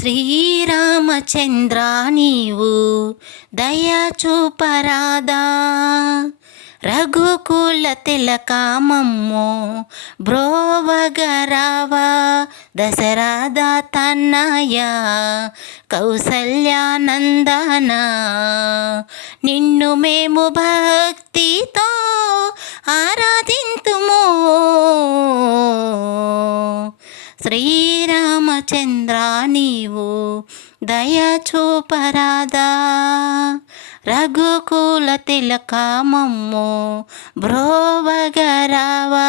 శ్రీరామచంద్ర నీవు దయ చూపరాదా రఘుకుల తిలకామమ్మో బ్రోవగరావా. దశరథ తన్నయ కౌసల్యానందన. నిన్ను మేము భక్తితో ఆర శ్రీరామచంద్ర నీవు దయచూపరాదా. రఘుకుల తిలకామమ్ము భ్రోవగరావా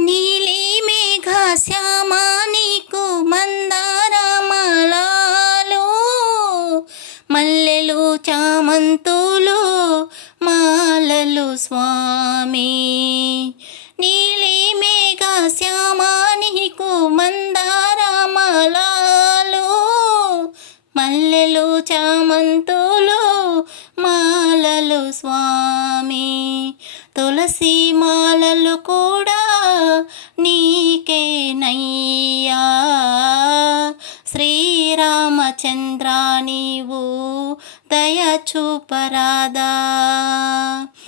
నీలి మేఘ శ్యామా నీకు మందారమలాలు. మల్లెలు చామంతులు మాలలు స్వామి. మల్లెలు చామంతులు మాలలు స్వామి. తులసి మాలలు కూడా నీకేనయ్యా శ్రీరామచంద్ర నీవు దయచూపరాదా.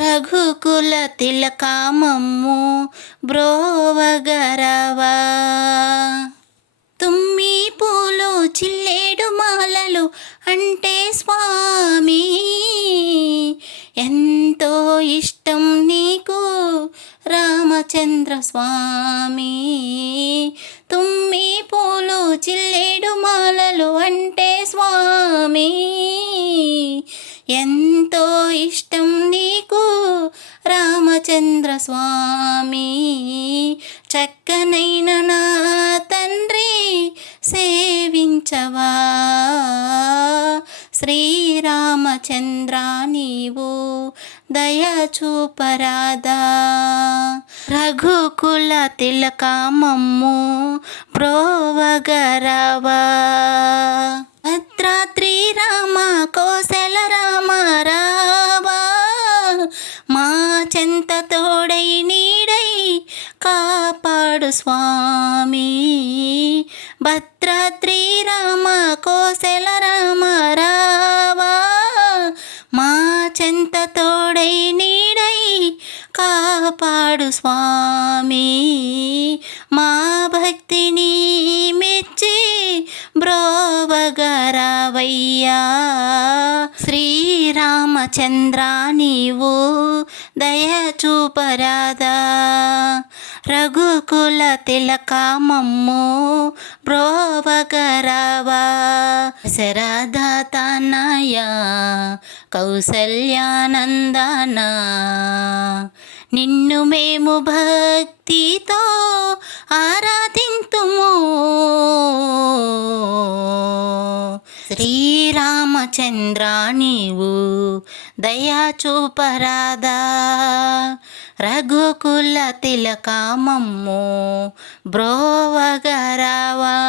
రఘుకుల తిలకామమ్ము బ్రోవగరవా. మాలలు అంటే స్వామి ఎంతో ఇష్టం నీకు రామచంద్ర స్వామి. తుమ్మి పూలు చిల్లేడు మాలలు అంటే స్వామి ఎంతో ఇష్టం నీకు రామచంద్ర స్వామి. చక్కనైన నా తండ్రి సేవించవా? శ్రీరామచంద్ర నీవు దయచూపరాదా రఘుకుల తిలక మమ్ము ప్రోవగరవా భద్రాద్రి రామ కోసల రామ రావా. మా చెంత తోడై నీడై కాపాడు స్వామి. భద్రాద్రి రామ కోసల రామ కాపాడు స్వామి. మా భక్తిని మెచ్చి బ్రోవగరవయ్యా. శ్రీరామచంద్ర నీవు దయ రఘుకుల రఘుకుల తిలకామమ్ము బ్రోవగరవా. శరథ తనయ కౌసల్యానందన? నిన్ను మేము భక్తితో ఆరాధింతుము. శ్రీరామచంద్ర నీవు దయా చూపరాదా? రఘుకుల తిలకామమ్ము బ్రోవగరావా?